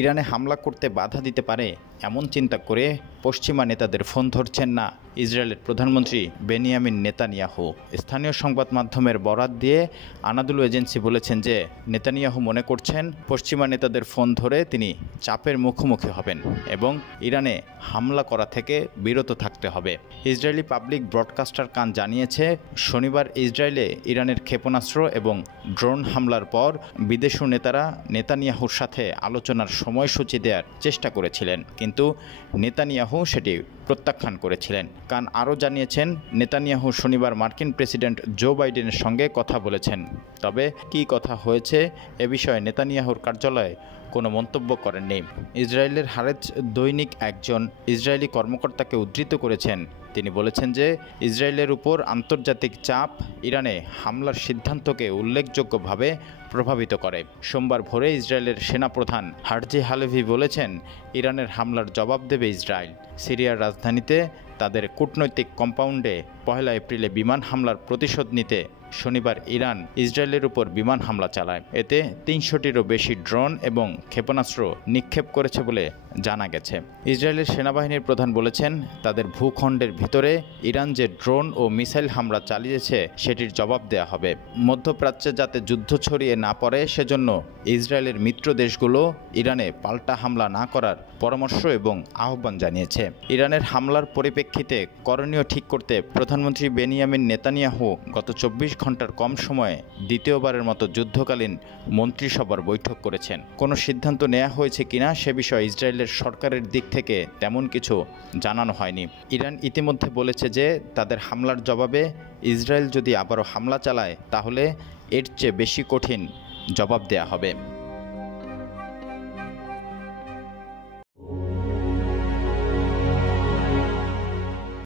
ইরানে হামলা করতে বাধা দিতে পারে এমন চিন্তা করে পশ্চিমা নেতাদের ফোন ধরছেন না ইসরায়েলের প্রধানমন্ত্রী বেনিয়ামিন নেতানিয়াহু। স্থানীয় সংবাদ মাধ্যমের বরাত দিয়ে আনাদুলু এজেন্সি বলেছেন যে নেতানিয়াহু মনে করছেন পশ্চিমা নেতাদের ফোন ধরে তিনি চাপের মুখোমুখি হবেন এবং ইরানে হামলা করা থেকে বিরত থাকতে হবে। ইসরায়েলি পাবলিক ব্রডকাস্টার কান জানিয়েছে, শনিবার ইসরায়েলে ইরানের ক্ষেপণাস্ত্র এবং ড্রোন হামলার পর বিদেশি নেতারা নেতানিয়াহুর সাথে আলোচনার সময়সূচি দেওয়ার চেষ্টা করেছিলেন, কিন্তু নেতানিয়াহু সেটি প্রত্যাখ্যান করেছিলেন। কান আরও জানিয়েছেন, নেতানিয়াহু শনিবার মার্কিন প্রেসিডেন্ট জো বাইডেনের সঙ্গে কথা বলেছেন। তবে কী কথা হয়েছে এ বিষয়ে নেতানিয়াহুর কার্যালয় কোনো মন্তব্য করেননি। ইসরায়েলের হারেজ দৈনিক একজন ইসরায়েলি কর্মকর্তাকে উদ্ধৃত করেছেন। তিনি বলেছেন যে ইসরায়েলের উপর আন্তর্জাতিক চাপ ইরানে হামলার সিদ্ধান্তকে উল্লেখযোগ্যভাবে প্রভাবিত করে। সোমবার ভোরে ইসরায়েলের সেনাপ্রধান হার্জি হালেভি বলেছেন, ইরানের হামলার জবাব দেবে ইসরায়েল। সিরিয়ার রাজধানীতে তাদের কূটনৈতিক কম্পাউন্ডে 1 এপ্রিলে বিমান হামলার প্রতিশোধ নিতে শনিবার ইরান ইসরায়েলের উপর বিমান হামলা চালায়। এতে 300টিরও বেশি ড্রোন এবং ক্ষেপণাস্ত্র নিক্ষেপ করেছে বলে জানা গেছে। ইসরায়েলের সেনাবাহিনীর প্রধান বলেছেন, তাদের ভূখণ্ডের ভিতরে ইরান যে ড্রোন ও মিসাইল হামলা চালিয়েছে সেটির জবাব দেওয়া হবে। মধ্যপ্রাচ্যে যাতে যুদ্ধ ছড়িয়ে না পড়ে সেজন্য ইসরায়েলের মিত্র দেশগুলো ইরানে পাল্টা হামলা না করার পরামর্শ এবং আহ্বান জানিয়েছে। ইরানের হামলার পরিপ্রেক্ষিতে করণীয় ঠিক করতে প্রধানমন্ত্রী বেনিয়ামিন নেতানিয়াহু গত 24 ঘন্টার কম সময়ে দ্বিতীয়বারের মতো যুদ্ধকালীন মন্ত্রিসভার বৈঠক করেছেন। কোনো সিদ্ধান্ত নেওয়া হয়েছে কিনা সে বিষয়ে ইসরায়েলের সরকারের দিক থেকে তেমন কিছু জানানো হয়নি। ইরান ইতিমধ্যে বলেছে যে তাদের হামলার জবাবে ইসরায়েল যদি আবারও হামলা চালায় তাহলে এর চেয়ে বেশি কঠিন জবাব দেয়া হবে।